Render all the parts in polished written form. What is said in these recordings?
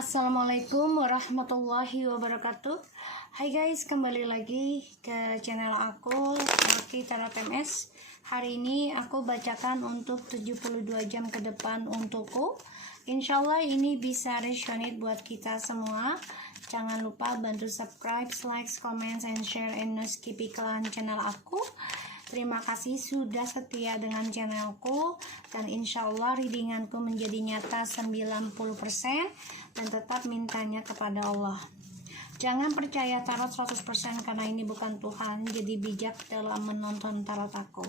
Assalamualaikum warahmatullahi wabarakatuh. Hai guys, kembali lagi ke channel aku, Laki Tarot MS. Hari ini aku bacakan untuk 72 jam ke depan untukku. Insyaallah ini bisa resonate buat kita semua. Jangan lupa bantu subscribe, like, comment, and share, and no skip iklan channel aku. Terima kasih sudah setia dengan channelku, dan insya Allah readinganku menjadi nyata 90% dan tetap mintanya kepada Allah. Jangan percaya tarot 100% karena ini bukan Tuhan, jadi bijak dalam menonton tarot aku.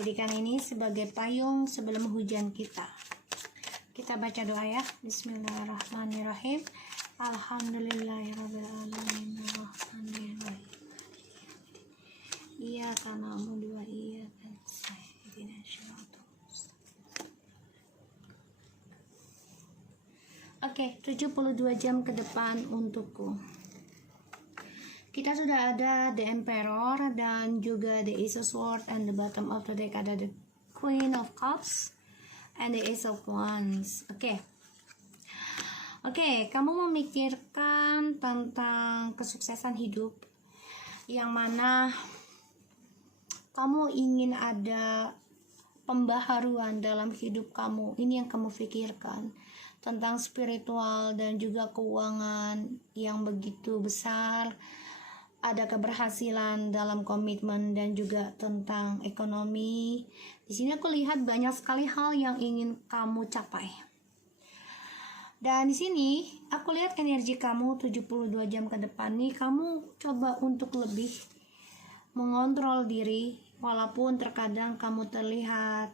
Jadikan ini sebagai payung sebelum hujan kita. Kita baca doa ya. Bismillahirrahmanirrahim. Alhamdulillahirrahmanirrahim. Iya karena dua iya kan Oke, 72 jam ke depan untukku. Kita sudah ada The Emperor dan juga The Ace of Swords, and the bottom of the deck ada the Queen of Cups and the Ace of Wands. Oke, kamu memikirkan tentang kesuksesan hidup yang mana kamu ingin ada pembaharuan dalam hidup kamu. Ini yang kamu pikirkan tentang spiritual dan juga keuangan yang begitu besar. Ada keberhasilan dalam komitmen dan juga tentang ekonomi. Di sini aku lihat banyak sekali hal yang ingin kamu capai. Dan di sini aku lihat energi kamu 72 jam ke depan nih, kamu coba untuk lebih mengontrol diri. Walaupun terkadang kamu terlihat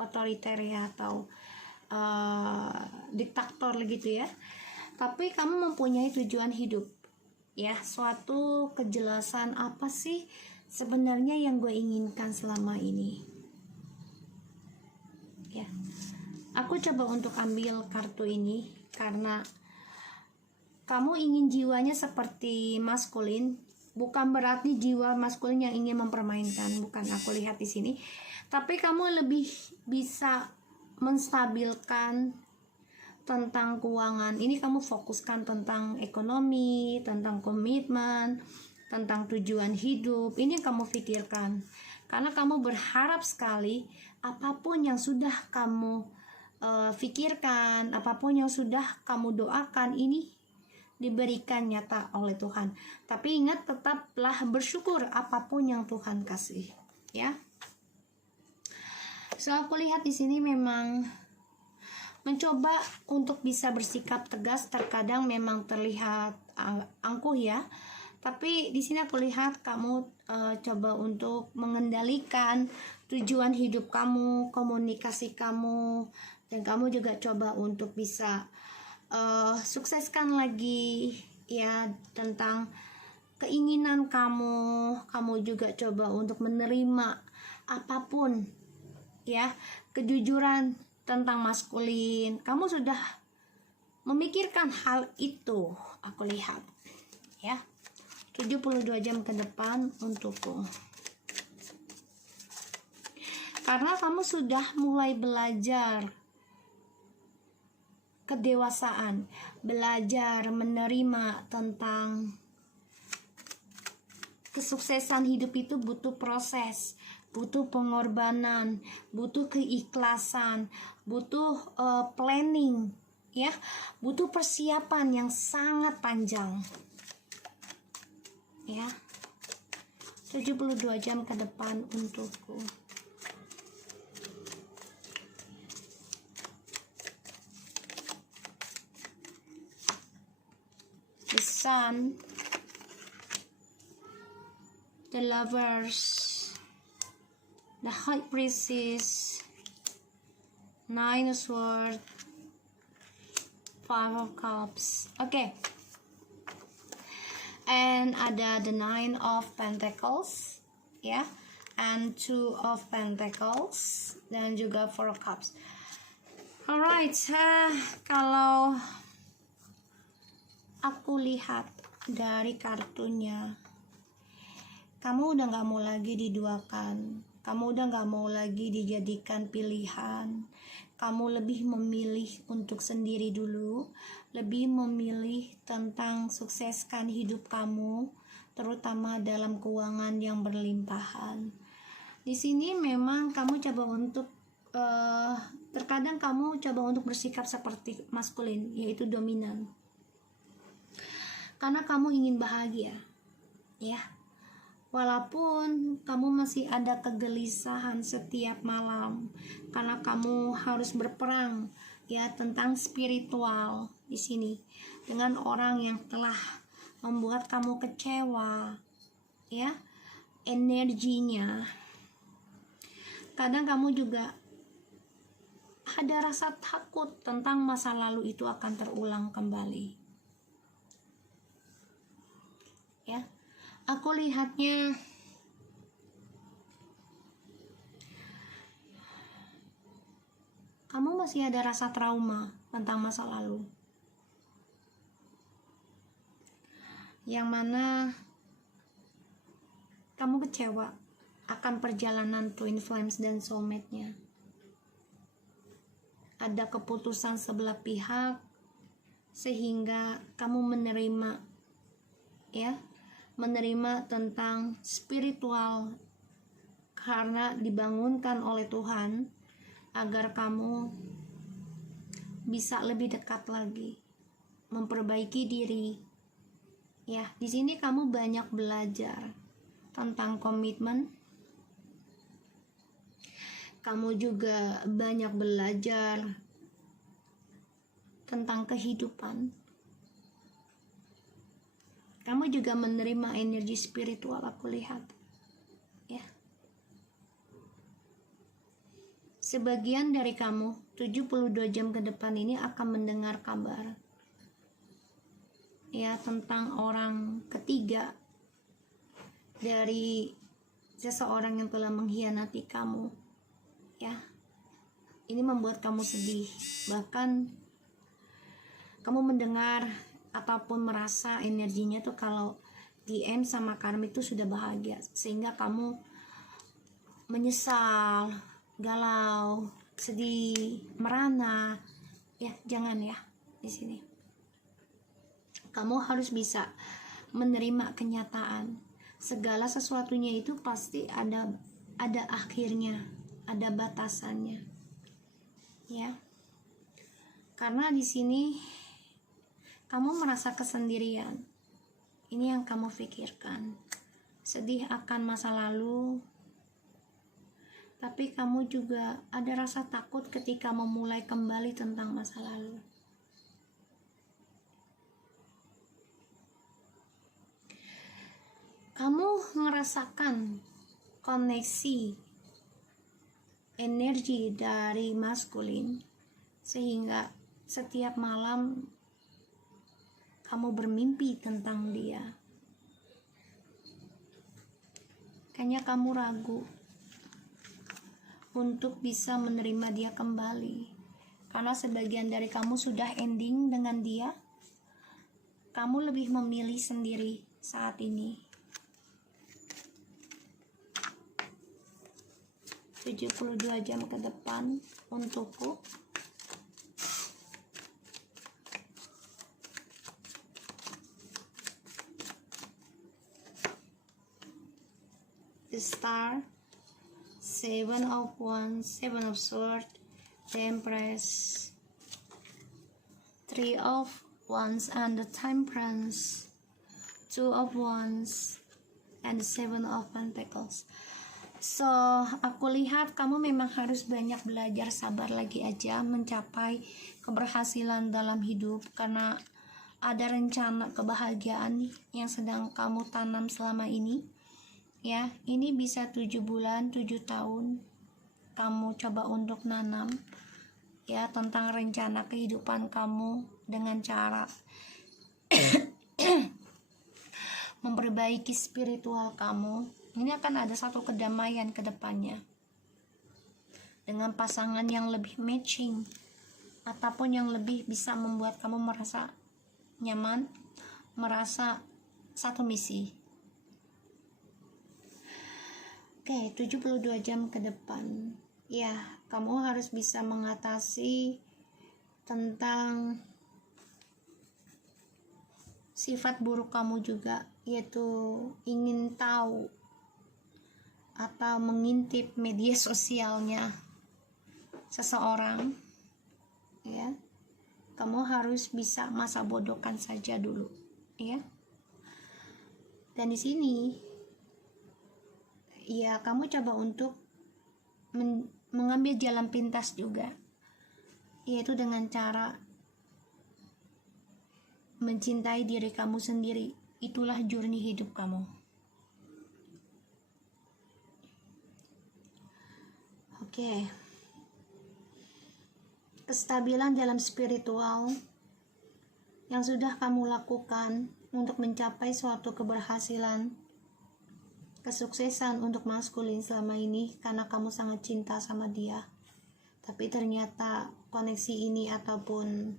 otoriter ya, atau diktator gitu ya, tapi kamu mempunyai tujuan hidup ya, suatu kejelasan apa sih sebenarnya yang gue inginkan selama ini ya. Aku coba untuk ambil kartu ini karena kamu ingin jiwanya seperti maskulin. Bukan berarti jiwa maskulin yang ingin mempermainkan, bukan, aku lihat di sini. Tapi kamu lebih bisa menstabilkan tentang keuangan. Ini kamu fokuskan tentang ekonomi, tentang komitmen, tentang tujuan hidup. Ini yang kamu pikirkan. Karena kamu berharap sekali apapun yang sudah kamu pikirkan, apapun yang sudah kamu doakan, ini diberikan nyata oleh Tuhan. Tapi ingat, tetaplah bersyukur apapun yang Tuhan kasih ya. So aku lihat di sini memang mencoba untuk bisa bersikap tegas, terkadang memang terlihat angkuh ya. Tapi di sini aku lihat kamu coba untuk mengendalikan tujuan hidup kamu, komunikasi kamu, dan kamu juga coba untuk bisa sukseskan lagi ya tentang keinginan kamu. Kamu juga coba untuk menerima apapun ya, kejujuran tentang maskulin. Kamu sudah memikirkan hal itu, aku lihat ya. 72 jam ke depan untukku, karena kamu sudah mulai belajar kedewasaan, belajar menerima tentang kesuksesan hidup itu butuh proses, butuh pengorbanan, butuh keikhlasan, butuh planning ya, butuh persiapan yang sangat panjang ya. 72 jam ke depan untukku. The Sun, the Lovers, the High Priestess, Nine of Swords, Five of Cups. And ada the Nine of Pentacles ya, and Two of Pentacles, dan juga Four of Cups. Alright, kalau aku lihat dari kartunya, kamu udah gak mau lagi diduakan, kamu udah gak mau lagi dijadikan pilihan, kamu lebih memilih untuk sendiri dulu, lebih memilih tentang sukseskan hidup kamu, terutama dalam keuangan yang berlimpahan. Di sini memang kamu coba untuk terkadang kamu coba untuk bersikap seperti maskulin, yaitu dominan. Karena kamu ingin bahagia, ya. Walaupun kamu masih ada kegelisahan setiap malam karena kamu harus berperang ya tentang spiritual di sini dengan orang yang telah membuat kamu kecewa, ya, energinya. Kadang kamu juga ada rasa takut tentang masa lalu itu akan terulang kembali. Ya. Aku lihatnya kamu masih ada rasa trauma tentang masa lalu, yang mana kamu kecewa akan perjalanan twin flames dan soulmate-nya. Ada keputusan sebelah pihak sehingga kamu menerima tentang spiritual karena dibangunkan oleh Tuhan agar kamu bisa lebih dekat lagi, memperbaiki diri. Ya, di sini kamu banyak belajar tentang komitmen. Kamu juga banyak belajar tentang kehidupan. Kamu juga menerima energi spiritual, aku lihat. Ya. Sebagian dari kamu 72 jam ke depan ini akan mendengar kabar ya tentang orang ketiga dari seseorang yang telah mengkhianati kamu. Ya. Ini membuat kamu sedih. Bahkan kamu mendengar ataupun merasa energinya tuh kalau DM sama karmik tuh sudah bahagia, sehingga kamu menyesal, galau, sedih, merana. Ya, jangan ya di sini. Kamu harus bisa menerima kenyataan. Segala sesuatunya itu pasti ada akhirnya, ada batasannya. Ya. Karena di sini kamu merasa kesendirian. Ini yang kamu pikirkan. Sedih akan masa lalu. Tapi kamu juga ada rasa takut ketika memulai kembali tentang masa lalu. Kamu merasakan koneksi energi dari maskulin sehingga setiap malam kamu bermimpi tentang dia. Kayaknya kamu ragu untuk bisa menerima dia kembali. Karena sebagian dari kamu sudah ending dengan dia. Kamu lebih memilih sendiri saat ini. 72 jam ke depan untukku. The Star, 7 of Wands, 7 of Swords, the Empress, 3 of Wands and the Temperance, 2 of Wands and the 7 of Pentacles. So, aku lihat kamu memang harus banyak belajar, sabar lagi aja mencapai keberhasilan dalam hidup, karena ada rencana kebahagiaan nih yang sedang kamu tanam selama ini. Ya, ini bisa 7 bulan, 7 tahun kamu coba untuk nanam ya tentang rencana kehidupan kamu dengan cara memperbaiki spiritual kamu. Ini akan ada satu kedamaian ke depannya dengan pasangan yang lebih matching ataupun yang lebih bisa membuat kamu merasa nyaman, merasa satu misi. Oke, 72 jam ke depan Ya, kamu harus bisa mengatasi tentang sifat buruk kamu juga, yaitu ingin tahu atau mengintip media sosialnya seseorang. Ya, kamu harus bisa masa bodohkan saja dulu, ya. Dan di sini, ya kamu coba untuk mengambil jalan pintas juga, yaitu dengan cara mencintai diri kamu sendiri. Itulah journey hidup kamu. Oke. Kestabilan dalam spiritual yang sudah kamu lakukan untuk mencapai suatu keberhasilan, kesuksesan untuk maskulin selama ini karena kamu sangat cinta sama dia. Tapi ternyata koneksi ini ataupun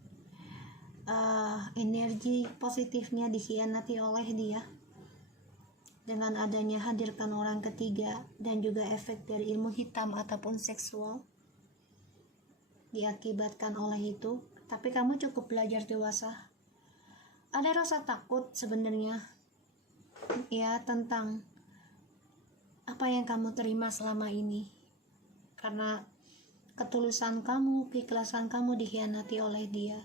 energi positifnya dikhianati oleh dia dengan adanya hadirkan orang ketiga dan juga efek dari ilmu hitam ataupun seksual diakibatkan oleh itu. Tapi kamu cukup belajar dewasa. Ada rasa takut sebenarnya, ya, tentang apa yang kamu terima selama ini, karena ketulusan kamu, keikhlasan kamu dikhianati oleh dia.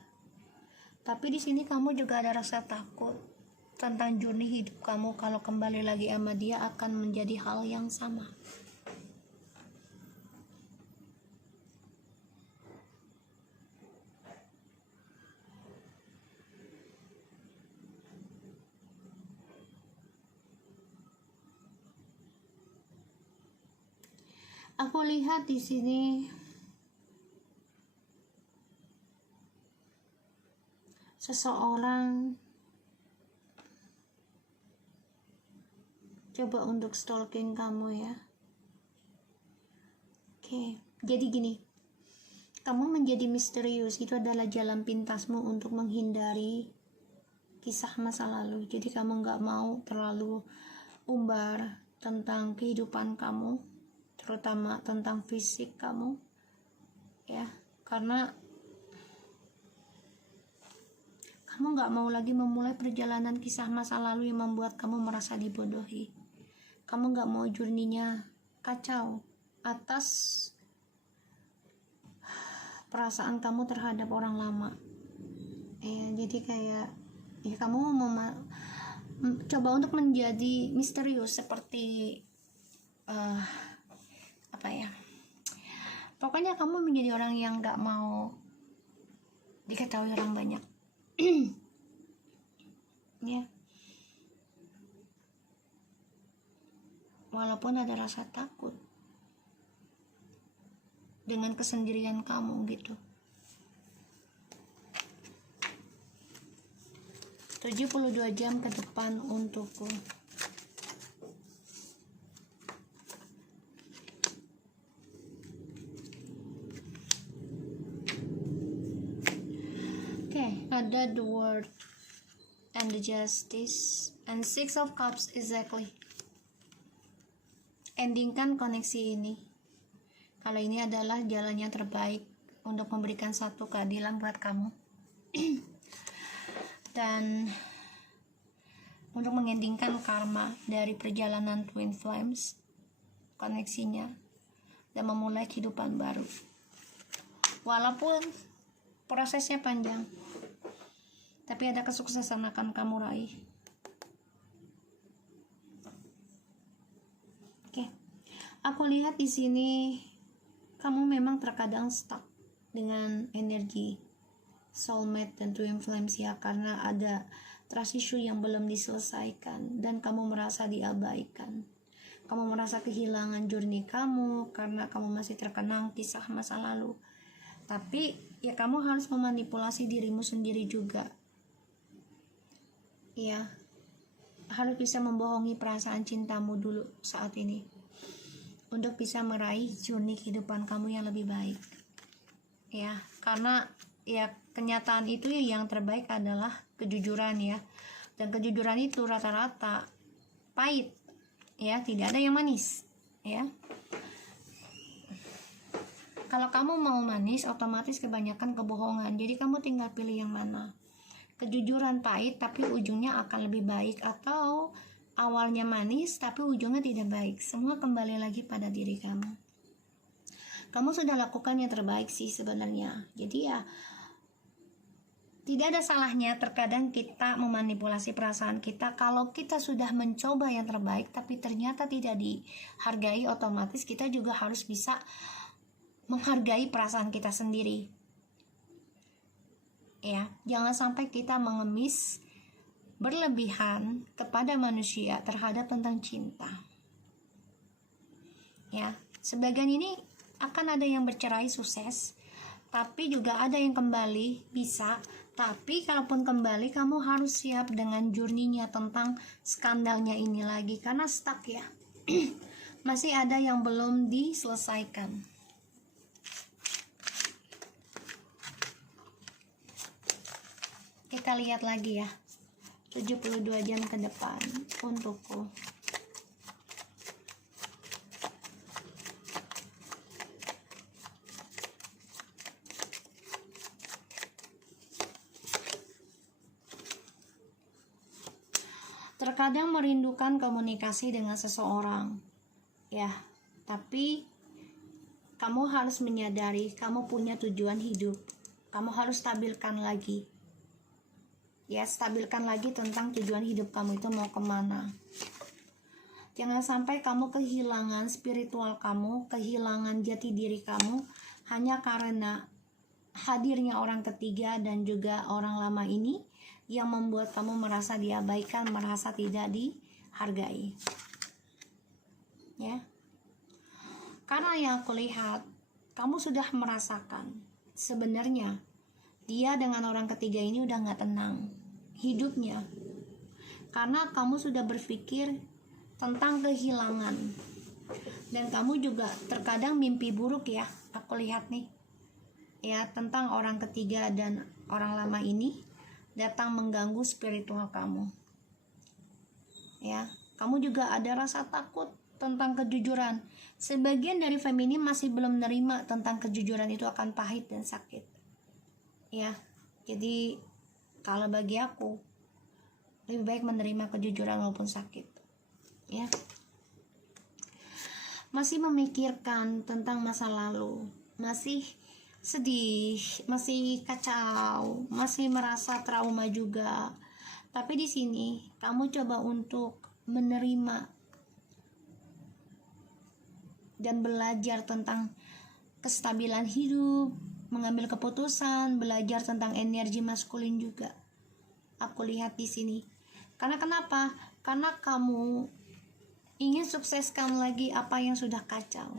Tapi di sini kamu juga ada rasa takut tentang journey hidup kamu kalau kembali lagi sama dia akan menjadi hal yang sama. Aku lihat di sini seseorang coba untuk stalking kamu, ya. Oke, jadi gini, kamu menjadi misterius itu adalah jalan pintasmu untuk menghindari kisah masa lalu. Jadi kamu gak mau terlalu umbar tentang kehidupan kamu, terutama tentang fisik kamu, ya, karena kamu gak mau lagi memulai perjalanan kisah masa lalu yang membuat kamu merasa dibodohi. Kamu gak mau journey-nya kacau atas perasaan kamu terhadap orang lama, ya. Jadi kayak, ya, kamu coba untuk menjadi misterius seperti apa ya, pokoknya kamu menjadi orang yang gak mau diketahui orang banyak. Ya, walaupun ada rasa takut dengan kesendirian kamu gitu. 72 jam ke depan untukku. Ada the World and the Justice and Six of Cups exactly. Endingkan koneksi ini. Kalau ini adalah jalan yang terbaik untuk memberikan satu keadilan buat kamu. Dan untuk mengendingkan karma dari perjalanan Twin Flames, koneksinya, dan memulai kehidupan baru. Walaupun prosesnya panjang, tapi ada kesuksesan akan kamu raih. Oke. Aku lihat di sini kamu memang terkadang stuck dengan energi soulmate dan twin flames, ya, karena ada trust issue yang belum diselesaikan dan kamu merasa diabaikan. Kamu merasa kehilangan journey kamu karena kamu masih terkenang kisah masa lalu. Tapi ya kamu harus memanipulasi dirimu sendiri juga, ya. Harus bisa membohongi perasaan cintamu dulu saat ini untuk bisa meraih journey kehidupan kamu yang lebih baik, ya. Karena ya kenyataan itu ya, yang terbaik adalah kejujuran, ya. Dan kejujuran itu rata-rata pahit, ya, tidak ada yang manis, ya. Kalau kamu mau manis, otomatis kebanyakan kebohongan. Jadi kamu tinggal pilih yang mana. Kejujuran pahit tapi ujungnya akan lebih baik, atau awalnya manis tapi ujungnya tidak baik. Semua kembali lagi pada diri kamu. Kamu sudah lakukan yang terbaik sih sebenarnya. Jadi ya tidak ada salahnya terkadang kita memanipulasi perasaan kita. Kalau kita sudah mencoba yang terbaik tapi ternyata tidak dihargai, otomatis kita juga harus bisa menghargai perasaan kita sendiri. Ya, jangan sampai kita mengemis berlebihan kepada manusia terhadap tentang cinta. Ya, sebagian ini akan ada yang bercerai sukses, tapi juga ada yang kembali bisa. Tapi kalaupun kembali, kamu harus siap dengan journey-nya tentang skandalnya ini lagi, karena stuck ya. Masih ada yang belum diselesaikan. Kita lihat lagi ya, 72 jam ke depan untukku. Terkadang merindukan komunikasi dengan seseorang, ya, tapi kamu harus menyadari kamu punya tujuan hidup. Kamu harus stabilkan lagi. Ya, stabilkan lagi tentang tujuan hidup kamu itu mau kemana. Jangan sampai kamu kehilangan spiritual kamu, kehilangan jati diri kamu hanya karena hadirnya orang ketiga dan juga orang lama ini yang membuat kamu merasa diabaikan, merasa tidak dihargai. Ya. Karena yang aku lihat, kamu sudah merasakan sebenarnya dia dengan orang ketiga ini udah gak tenang hidupnya, karena kamu sudah berpikir tentang kehilangan, dan kamu juga terkadang mimpi buruk ya, aku lihat nih ya, tentang orang ketiga dan orang lama ini datang mengganggu spiritual kamu. Ya, kamu juga ada rasa takut tentang kejujuran. Sebagian dari feminim masih belum menerima tentang kejujuran itu akan pahit dan sakit. Ya, jadi kalau bagi aku lebih baik menerima kejujuran walaupun sakit. Ya. Masih memikirkan tentang masa lalu, masih sedih, masih kacau, masih merasa trauma juga. Tapi di sini kamu coba untuk menerima dan belajar tentang kestabilan hidup, mengambil keputusan, belajar tentang energi maskulin juga. Aku lihat di sini. Karena kenapa? Karena kamu ingin sukseskan lagi apa yang sudah kacau.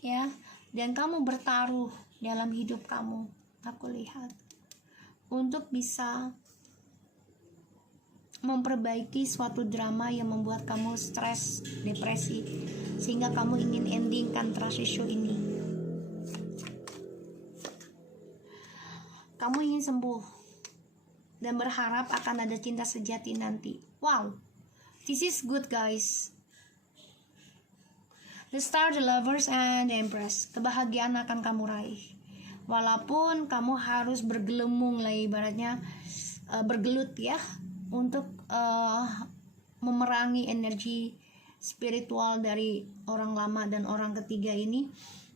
Ya, dan kamu bertaruh dalam hidup kamu. Aku lihat untuk bisa memperbaiki suatu drama yang membuat kamu stres, depresi, sehingga kamu ingin endingkan trust issue ini. Kamu ingin sembuh dan berharap akan ada cinta sejati nanti. Wow, this is good guys. The Star, the Lovers, and the Empress. Kebahagiaan akan kamu raih. Walaupun kamu harus bergelumung lah, ibaratnya bergelut ya, untuk memerangi energi spiritual dari orang lama dan orang ketiga ini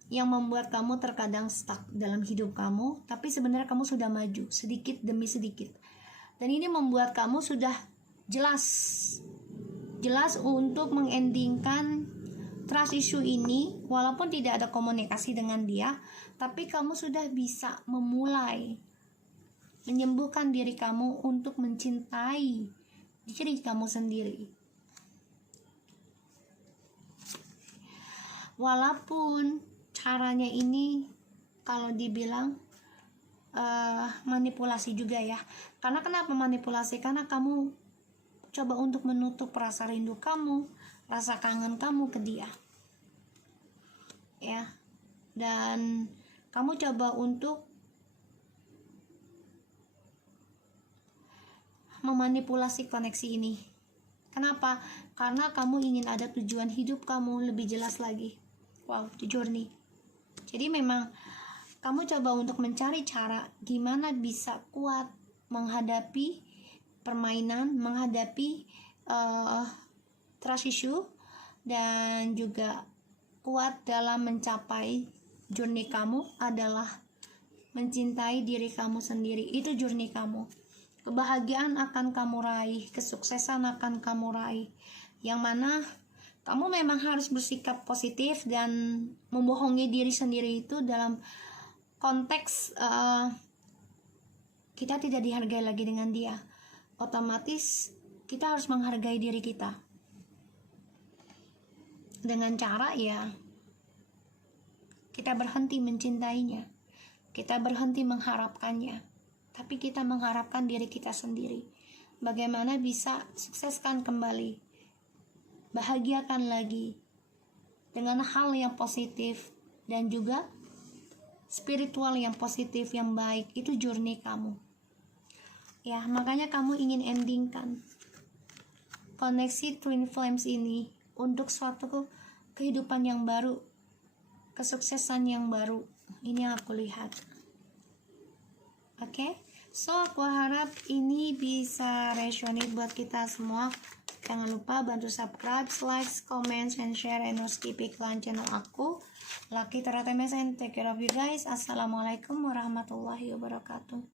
yang membuat kamu terkadang stuck dalam hidup kamu, tapi sebenarnya kamu sudah maju sedikit demi sedikit. Dan ini membuat kamu sudah jelas untuk mengendingkan trust issue ini, walaupun tidak ada komunikasi dengan dia, tapi kamu sudah bisa memulai menyembuhkan diri kamu untuk mencintai diri kamu sendiri. Walaupun caranya ini kalau dibilang manipulasi juga ya. Karena kenapa manipulasi? Karena kamu coba untuk menutup rasa rindu kamu, rasa kangen kamu ke dia. Ya. Dan kamu coba untuk memanipulasi koneksi ini. Kenapa? Karena kamu ingin ada tujuan hidup kamu lebih jelas lagi. Wow, jujur nih. Jadi memang kamu coba untuk mencari cara gimana bisa kuat menghadapi permainan, menghadapi trust issue, dan juga kuat dalam mencapai journey kamu adalah mencintai diri kamu sendiri. Itu journey kamu. Kebahagiaan akan kamu raih, kesuksesan akan kamu raih. Yang mana kamu memang harus bersikap positif dan membohongi diri sendiri itu dalam konteks kita tidak dihargai lagi dengan dia. Otomatis kita harus menghargai diri kita. Dengan cara ya kita berhenti mencintainya. Kita berhenti mengharapkannya. Tapi kita mengharapkan diri kita sendiri. Bagaimana bisa sukseskan kembali, bahagiakan lagi dengan hal yang positif dan juga spiritual yang positif, yang baik. Itu journey kamu. Ya, makanya kamu ingin endingkan koneksi Twin Flames ini untuk suatu kehidupan yang baru, kesuksesan yang baru. Ini yang aku lihat. Oke, so aku harap ini bisa resonate buat kita semua. Jangan lupa bantu subscribe, like, comment, and share, and skip iklan channel aku. Lucky Tara TMS, and take care of you guys. Assalamualaikum warahmatullahi wabarakatuh.